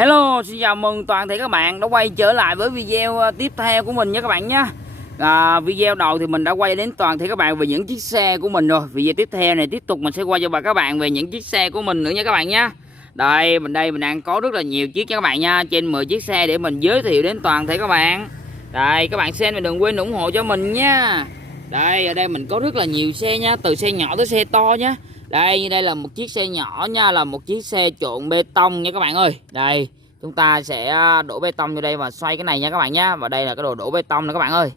Hello, xin chào mừng toàn thể các bạn đã quay trở lại với video tiếp theo của mình nha các bạn nhé. Video đầu thì mình đã quay đến toàn thể các bạn về những chiếc xe của mình rồi. Video tiếp theo này tiếp tục mình sẽ quay cho các bạn về những chiếc xe của mình nữa nha các bạn nhé. Đây mình đang có rất là nhiều chiếc nha các bạn nha, trên 10 chiếc xe để mình giới thiệu đến toàn thể các bạn. Đây các bạn xem và đừng quên ủng hộ cho mình nha. Đây ở đây mình có rất là nhiều xe nha, từ xe nhỏ tới xe to nhé. Đây, như đây là một chiếc xe nhỏ nha, là một chiếc xe trộn bê tông nha các bạn ơi. Đây, chúng ta sẽ đổ bê tông vô đây và xoay cái này nha các bạn nhé. Và đây là cái đồ đổ bê tông nè các bạn ơi.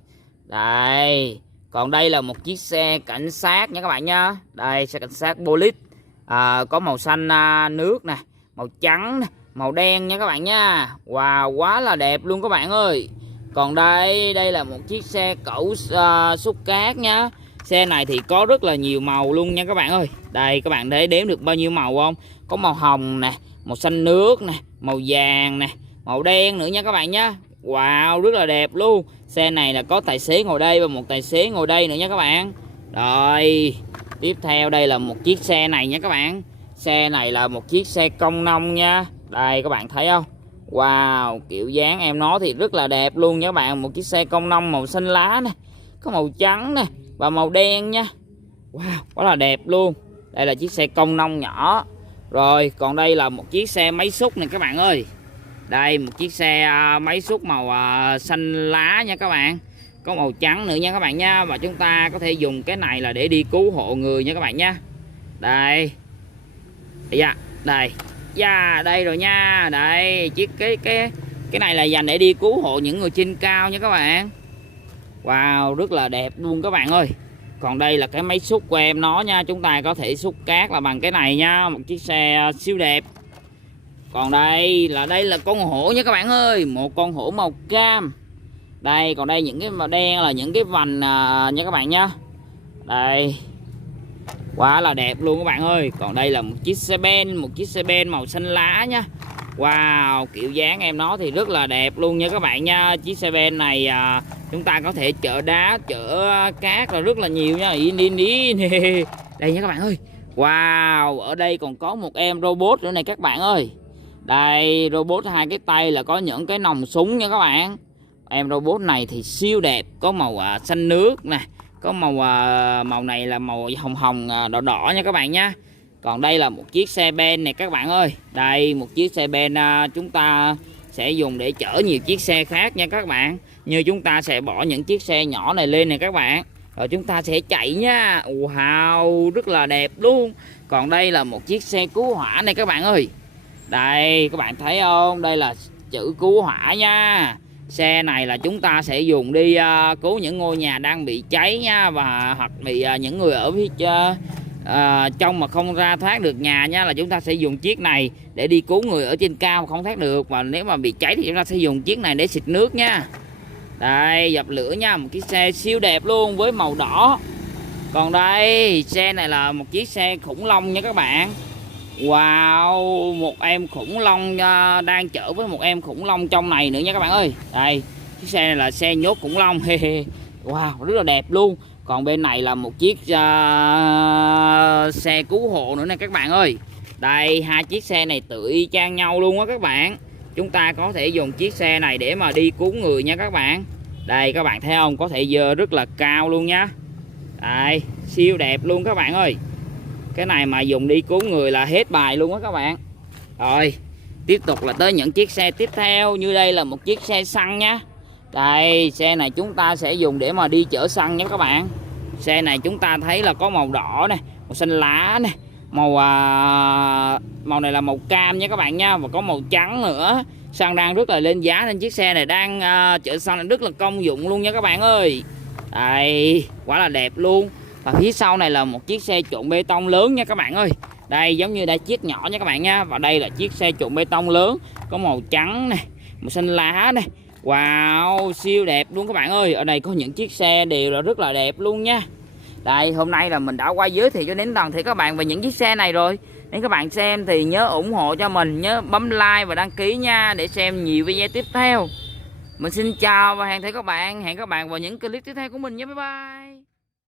Đây, còn đây là một chiếc xe cảnh sát nha các bạn nhé. Đây, xe cảnh sát police, có màu xanh nước nè, màu trắng nè, màu đen nha các bạn nha. Wow, quá là đẹp luôn các bạn ơi. Còn đây là một chiếc xe cẩu xúc cát nha. Xe này thì có rất là nhiều màu luôn nha các bạn ơi. Đây các bạn thấy đếm được bao nhiêu màu không? Có màu hồng nè, màu xanh nước nè, màu vàng nè, màu đen nữa nha các bạn nhé. Wow, rất là đẹp luôn. Xe này là có tài xế ngồi đây và một tài xế ngồi đây nữa nha các bạn. Rồi, tiếp theo đây là một chiếc xe này nha các bạn. Xe này là một chiếc xe công nông nha. Đây các bạn thấy không? Wow, kiểu dáng em nó thì rất là đẹp luôn nha các bạn. Một chiếc xe công nông màu xanh lá nè, có màu trắng nè và màu đen nha. Wow, quá là đẹp luôn. Đây là chiếc xe công nông nhỏ. Rồi, còn đây là một chiếc xe máy xúc này các bạn ơi. Đây, một chiếc xe máy xúc màu xanh lá nha các bạn. Có màu trắng nữa nha các bạn nha. Và chúng ta có thể dùng cái này là để đi cứu hộ người nha các bạn nha. Đây. Đây. Đây rồi nha. Đây, cái này là dành để đi cứu hộ những người trên cao nha các bạn. Wow, rất là đẹp luôn các bạn ơi. Còn đây là cái máy xúc của em nó nha. Chúng ta có thể xúc cát là bằng cái này nha. Một chiếc xe siêu đẹp. Còn đây là con hổ nha các bạn ơi. Một con hổ màu cam. Đây, còn đây những cái màu đen là những cái vành nha các bạn nha. Đây. Quá là đẹp luôn các bạn ơi. Còn đây là một chiếc xe ben màu xanh lá nha. Wow, kiểu dáng em nó thì rất là đẹp luôn nha các bạn nha. Chiếc xe ben này chúng ta có thể chở đá, chở cát là rất là nhiều nha. Đây nha các bạn ơi. Wow, ở đây còn có một em robot nữa này các bạn ơi. Đây, robot hai cái tay là có những cái nòng súng nha các bạn. Em robot này thì siêu đẹp, có màu xanh nước nè, có màu này là màu hồng đỏ đỏ nha các bạn nha. Còn đây là một chiếc xe ben này các bạn ơi. Đây, một chiếc xe ben chúng ta sẽ dùng để chở nhiều chiếc xe khác nha các bạn. Như chúng ta sẽ bỏ những chiếc xe nhỏ này lên này các bạn. Rồi chúng ta sẽ chạy nha. Wow, rất là đẹp luôn. Còn đây là một chiếc xe cứu hỏa này các bạn ơi. Đây, các bạn thấy không? Đây là chữ cứu hỏa nha. Xe này là chúng ta sẽ dùng đi cứu những ngôi nhà đang bị cháy nha. Và hoặc bị những người ở phía trong mà không ra thoát được nhà nha, là chúng ta sẽ dùng chiếc này để đi cứu người ở trên cao không thoát được. Và nếu mà bị cháy thì chúng ta sẽ dùng chiếc này để xịt nước nha. Đây, dập lửa nha. Một chiếc xe siêu đẹp luôn với màu đỏ. Còn đây, xe này là một chiếc xe khủng long nha các bạn. Wow, một em khủng long đang chở với một em khủng long trong này nữa nha các bạn ơi. Đây, chiếc xe này là xe nhốt khủng long. Wow, rất là đẹp luôn. Còn bên này là một chiếc xe cứu hộ nữa nè các bạn ơi. Đây, hai chiếc xe này tự y chang nhau luôn á các bạn. Chúng ta có thể dùng chiếc xe này để mà đi cứu người nha các bạn. Đây các bạn thấy không, có thể dơ rất là cao luôn nha. Đây, siêu đẹp luôn các bạn ơi. Cái này mà dùng đi cứu người là hết bài luôn á các bạn. Rồi, tiếp tục là tới những chiếc xe tiếp theo. Như đây là một chiếc xe xăng nha. Đây, xe này chúng ta sẽ dùng để mà đi chở xăng nha các bạn. Xe này chúng ta thấy là có màu đỏ nè, màu xanh lá nè, màu này là màu cam nha các bạn nha. Và có màu trắng nữa. Xăng đang rất là lên giá nên chiếc xe này đang chở xăng rất là công dụng luôn nha các bạn ơi. Đây, quá là đẹp luôn. Và phía sau này là một chiếc xe trộn bê tông lớn nha các bạn ơi. Đây, giống như đây chiếc nhỏ nha các bạn nha. Và đây là chiếc xe trộn bê tông lớn, có màu trắng nè, màu xanh lá nè. Wow, siêu đẹp luôn các bạn ơi. Ở đây có những chiếc xe đều là rất là đẹp luôn nha. Đây, hôm nay là mình đã quay giới thiệu cho đến toàn thể các bạn về những chiếc xe này rồi. Nếu các bạn xem thì nhớ ủng hộ cho mình, nhớ bấm like và đăng ký nha, để xem nhiều video tiếp theo. Mình xin chào và hẹn gặp các bạn vào những clip tiếp theo của mình nhé. Bye bye.